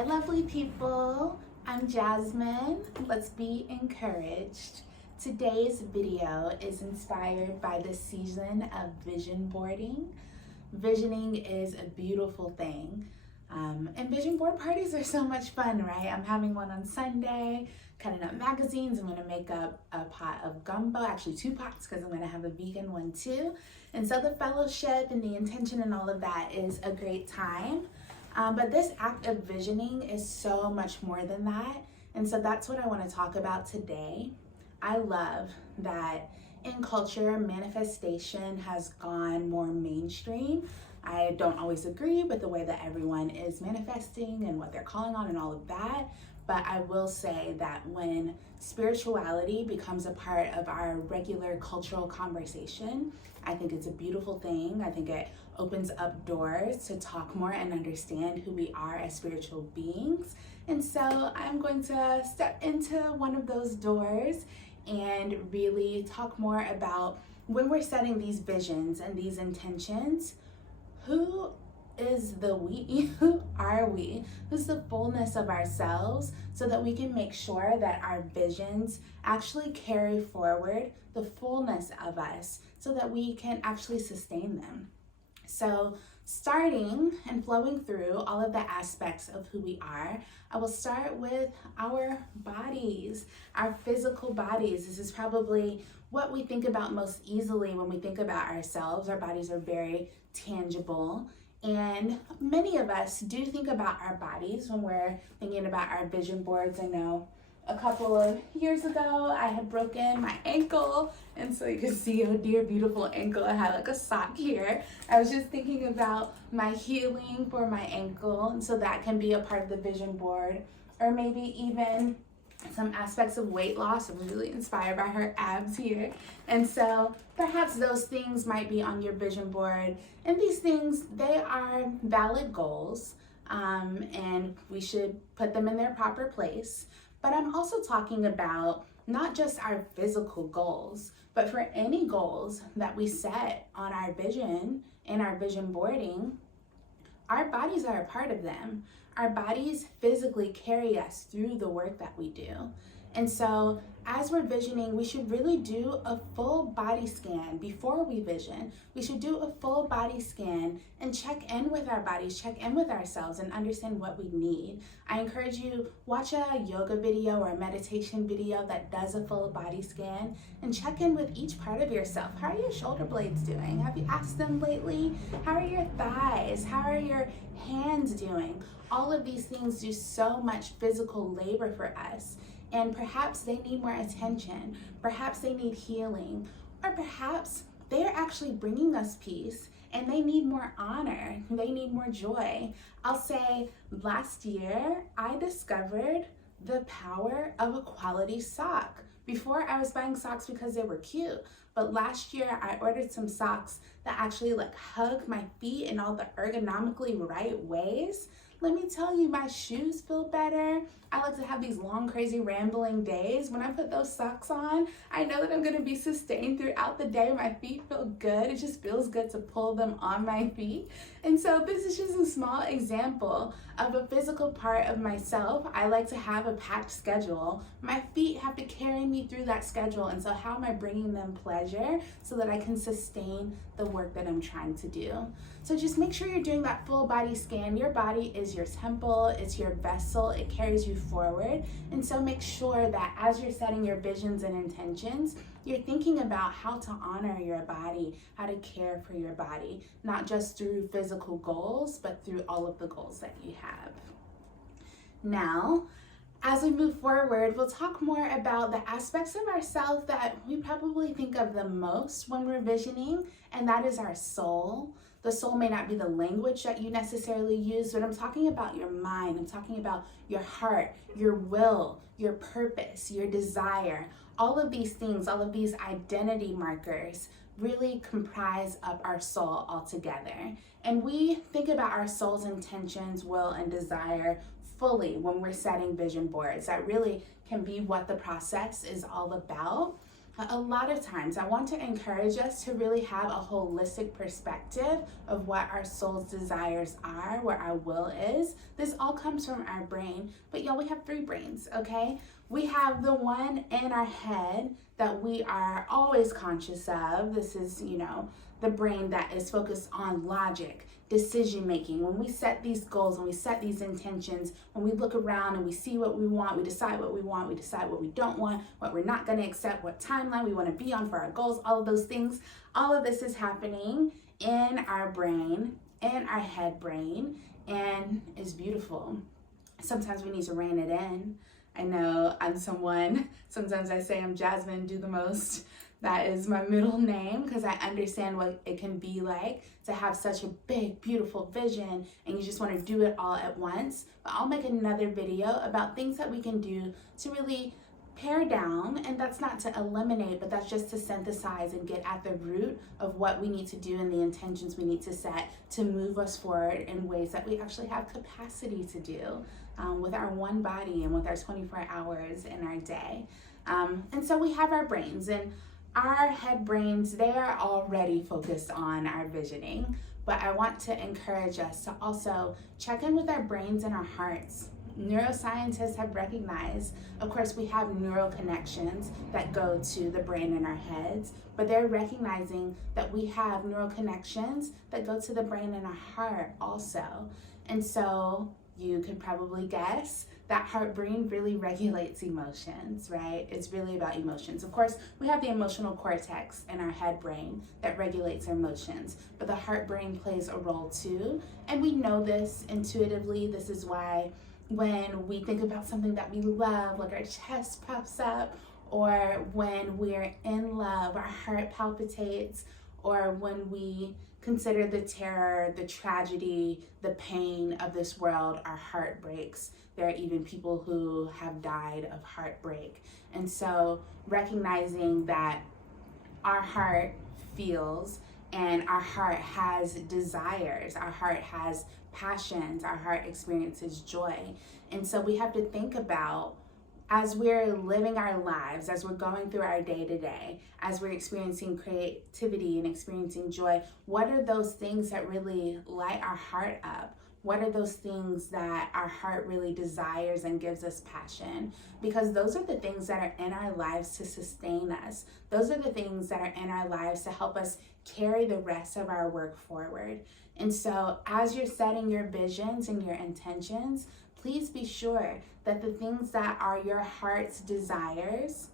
Hi, lovely people. I'm Jasmine. Let's be encouraged. Today's video is inspired by the season of vision boarding. Visioning is a beautiful thing. And vision board parties are so much fun, right? I'm having one on Sunday, cutting up magazines. I'm gonna make up a pot of gumbo, actually 2 pots, because I'm gonna have a vegan one too. And so the fellowship and the intention and all of that is a great time. But this act of visioning is so much more than that. And so that's what I want to talk about today. I love that in culture, manifestation has gone more mainstream. I don't always agree with the way that everyone is manifesting and what they're calling on and all of that. But I will say that when spirituality becomes a part of our regular cultural conversation, I think it's a beautiful thing. I think it opens up doors to talk more and understand who we are as spiritual beings. And so I'm going to step into one of those doors and really talk more about when we're setting these visions and these intentions, who is the we? Who are we? Who's the fullness of ourselves, so that we can make sure that our visions actually carry forward the fullness of us so that we can actually sustain them. So starting and flowing through all of the aspects of who we are, I will start with our bodies, our physical bodies. This is probably what we think about most easily when we think about ourselves. Our bodies are very tangible. And many of us do think about our bodies when we're thinking about our vision boards. I know a couple of years ago, I had broken my ankle. And so you can see, oh dear, beautiful ankle. I had like a sock here. I was just thinking about my healing for my ankle. And so that can be a part of the vision board. Or maybe even some aspects of weight loss. I was really inspired by her abs here. And so perhaps those things might be on your vision board. And these things, they are valid goals. And we should put them in their proper place. But I'm also talking about not just our physical goals, but for any goals that we set on our vision and our vision boarding, our bodies are a part of them. Our bodies physically carry us through the work that we do. And so as we're visioning, we should really do a full body scan before we vision. We should do a full body scan and check in with our bodies, check in with ourselves, and understand what we need. I encourage you, watch a yoga video or a meditation video that does a full body scan and check in with each part of yourself. How are your shoulder blades doing? Have you asked them lately? How are your thighs? How are your hands doing? All of these things do so much physical labor for us. And perhaps they need more attention, perhaps they need healing, or perhaps they're actually bringing us peace and they need more honor, they need more joy. I'll say last year, I discovered the power of a quality sock. Before, I was buying socks because they were cute, but last year I ordered some socks that actually hug my feet in all the ergonomically right ways. Let me tell you, my shoes feel better. I like to have these long, crazy, rambling days. When I put those socks on, I know that I'm gonna be sustained throughout the day. My feet feel good. It just feels good to pull them on my feet. And so this is just a small example of a physical part of myself. I like to have a packed schedule. My feet have to carry me through that schedule. And so how am I bringing them pleasure so that I can sustain the work that I'm trying to do? So just make sure you're doing that full body scan. Your body is your temple, it's your vessel, it carries you forward. And so make sure that as you're setting your visions and intentions, you're thinking about how to honor your body, how to care for your body, not just through physical goals, but through all of the goals that you have. Now, as we move forward, we'll talk more about the aspects of ourselves that we probably think of the most when we're visioning, and that is our soul. The soul may not be the language that you necessarily use, but I'm talking about your mind. I'm talking about your heart, your will, your purpose, your desire. All of these things, all of these identity markers really comprise of our soul altogether. And we think about our soul's intentions, will, and desire fully when we're setting vision boards. That really can be what the process is all about. A lot of times I want to encourage us to really have a holistic perspective of what our soul's desires are, where our will is. This all comes from our brain, but y'all, we have 3 brains, okay? We have the one in our head that we are always conscious of. This is, the brain that is focused on logic, decision making. When we set these goals, when we set these intentions, when we look around and we see what we want, we decide what we want, we decide what we don't want, what we're not going to accept, what timeline we want to be on for our goals, all of those things. All of this is happening in our brain, in our head brain, and it's beautiful. Sometimes we need to rein it in. I know I'm sometimes I say I'm Jasmine Do the Most. That is my middle name because I understand what it can be like to have such a big, beautiful vision and you just want to do it all at once. But I'll make another video about things that we can do to really pare down, and that's not to eliminate, but that's just to synthesize and get at the root of what we need to do and the intentions we need to set to move us forward in ways that we actually have capacity to do with our one body and with our 24 hours in our day. And so we have our brains, and our head brains, they are already focused on our visioning, but I want to encourage us to also check in with our brains and our hearts. Neuroscientists have recognized, of course, we have neural connections that go to the brain in our heads, but they're recognizing that we have neural connections that go to the brain and our heart also. And so you could probably guess that heart brain really regulates emotions, right? It's really about emotions. Of course, we have the emotional cortex in our head brain that regulates our emotions, but the heart brain plays a role too. And we know this intuitively. This is why when we think about something that we love, like our chest pops up, or when we're in love, our heart palpitates, or when we consider the terror, the tragedy, the pain of this world, our heart breaks. There are even people who have died of heartbreak. And so recognizing that our heart feels and our heart has desires, our heart has passions, our heart experiences joy. And so we have to think about, as we're living our lives, as we're going through our day to day, as we're experiencing creativity and experiencing joy, what are those things that really light our heart up? What are those things that our heart really desires and gives us passion? Because those are the things that are in our lives to sustain us. Those are the things that are in our lives to help us carry the rest of our work forward. And so as you're setting your visions and your intentions, please be sure that the things that are your heart's desires,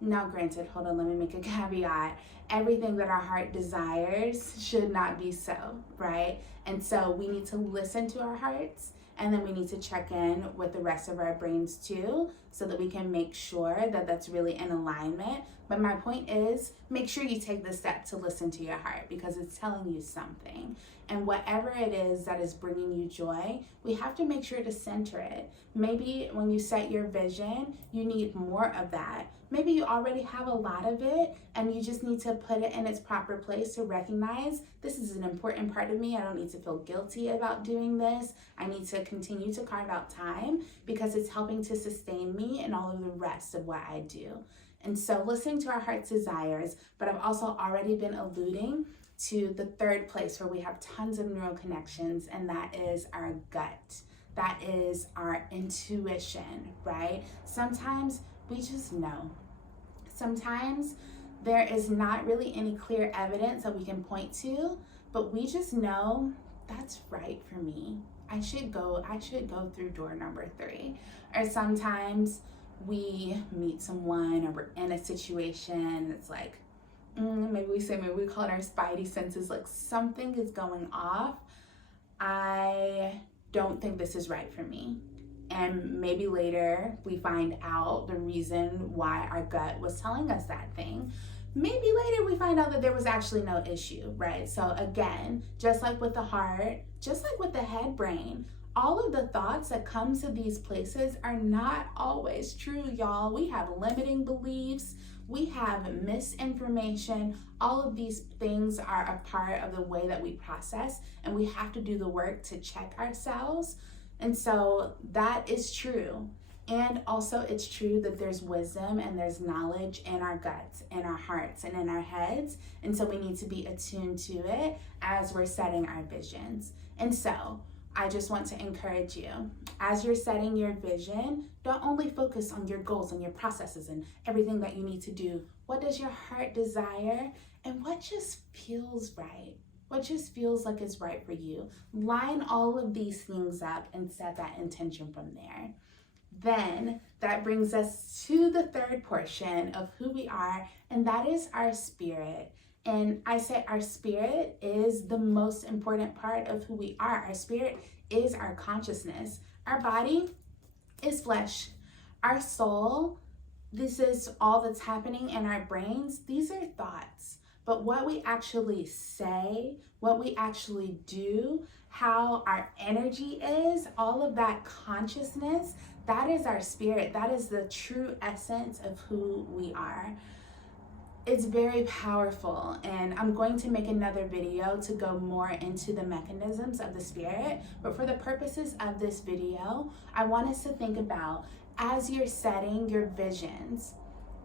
now granted, hold on, let me make a caveat. Everything that our heart desires should not be so, right? And so we need to listen to our hearts, and then we need to check in with the rest of our brains too, so that we can make sure that that's really in alignment. But my point is, make sure you take the step to listen to your heart, because it's telling you something. And whatever it is that is bringing you joy, we have to make sure to center it. Maybe when you set your vision, you need more of that. Maybe you already have a lot of it and you just need to put it in its proper place to recognize this is an important part of me. I don't need to feel guilty about doing this. I need to continue to carve out time because it's helping to sustain me and all of the rest of what I do. And so listening to our heart's desires, but I've also already been alluding to the third place where we have tons of neural connections, and that is our gut. That is our intuition, right? Sometimes we just know. Sometimes there is not really any clear evidence that we can point to, but we just know that's right for me. I should go through door number 3. Or sometimes we meet someone or we're in a situation, it's like, maybe we call it our spidey senses, like something is going off. I don't think this is right for me. And maybe later we find out the reason why our gut was telling us that thing. Maybe later we find out that there was actually no issue, right? So again, just like with the heart, just like with the head brain, all of the thoughts that come to these places are not always true, y'all. We have limiting beliefs. We have misinformation. All of these things are a part of the way that we process, and we have to do the work to check ourselves. And so that is true. And also, it's true that there's wisdom and there's knowledge in our guts, in our hearts, and in our heads. And so we need to be attuned to it as we're setting our visions. And so I just want to encourage you, as you're setting your vision, don't only focus on your goals and your processes and everything that you need to do. What does your heart desire? And what just feels right? What just feels like it's right for you? Line all of these things up and set that intention from there. Then that brings us to the third portion of who we are, and that is our spirit. And I say our spirit is the most important part of who we are. Our spirit is our consciousness. Our body is flesh. Our soul, this is all that's happening in our brains. These are thoughts. But what we actually say, what we actually do, how our energy is, all of that consciousness, that is our spirit. That is the true essence of who we are. It's very powerful, and I'm going to make another video to go more into the mechanisms of the spirit. But for the purposes of this video, I want us to think about, as you're setting your visions,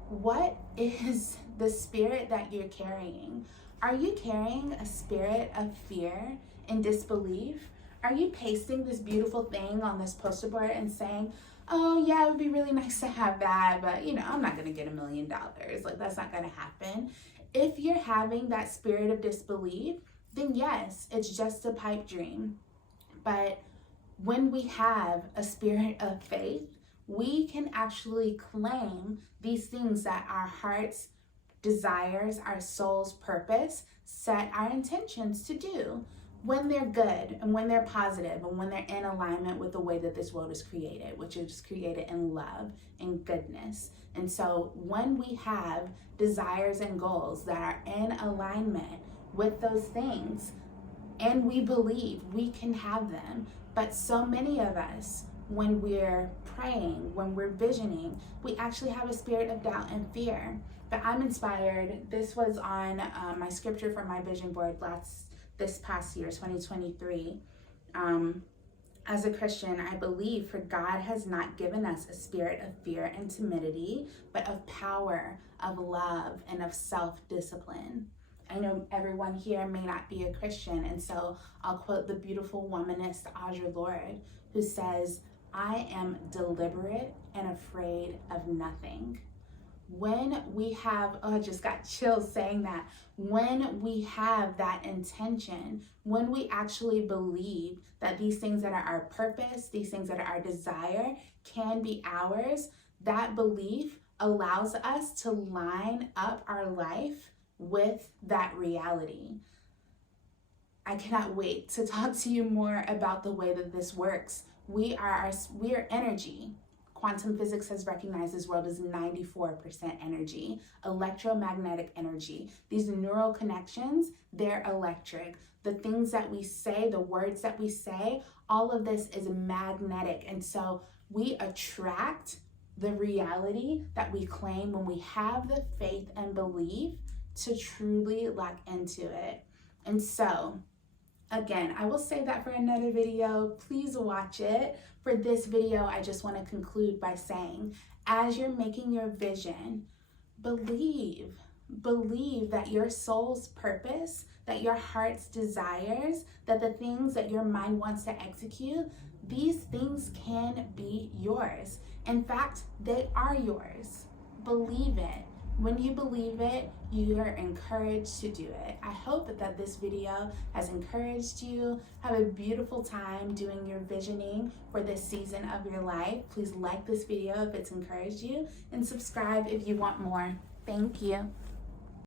what is the spirit that you're carrying? Are you carrying a spirit of fear and disbelief? Are you pasting this beautiful thing on this poster board and saying, oh yeah, it would be really nice to have that, but I'm not gonna get $1 million. Like, that's not gonna happen. If you're having that spirit of disbelief, then yes, it's just a pipe dream. But when we have a spirit of faith, we can actually claim these things that our hearts desires, our soul's purpose, set our intentions to do, when they're good and when they're positive and when they're in alignment with the way that this world is created, which is created in love and goodness. And so when we have desires and goals that are in alignment with those things, and we believe we can have them, but so many of us, when we're praying, when we're visioning, we actually have a spirit of doubt and fear. But I'm inspired. This was on my scripture for my vision board this past year, 2023. As a Christian, I believe, for God has not given us a spirit of fear and timidity, but of power, of love, and of self-discipline. I know everyone here may not be a Christian, and so I'll quote the beautiful womanist Audre Lorde, who says, I am deliberate and afraid of nothing. When we have, I just got chills saying that, when we have that intention, when we actually believe that these things that are our purpose, these things that are our desire can be ours, that belief allows us to line up our life with that reality. I cannot wait to talk to you more about the way that this works. We are energy. Quantum physics has recognized this world as 94% energy, electromagnetic energy. These neural connections, they're electric. The things that we say, the words that we say, all of this is magnetic. And so we attract the reality that we claim when we have the faith and belief to truly lock into it. And so, again, I will save that for another video. Please watch it. For this video, I just want to conclude by saying, as you're making your vision, believe that your soul's purpose, that your heart's desires, that the things that your mind wants to execute, these things can be yours. In fact, they are yours. Believe it. When you believe it, you are encouraged to do it. I hope that this video has encouraged you. Have a beautiful time doing your visioning for this season of your life. Please like this video if it's encouraged you, and subscribe if you want more. Thank you.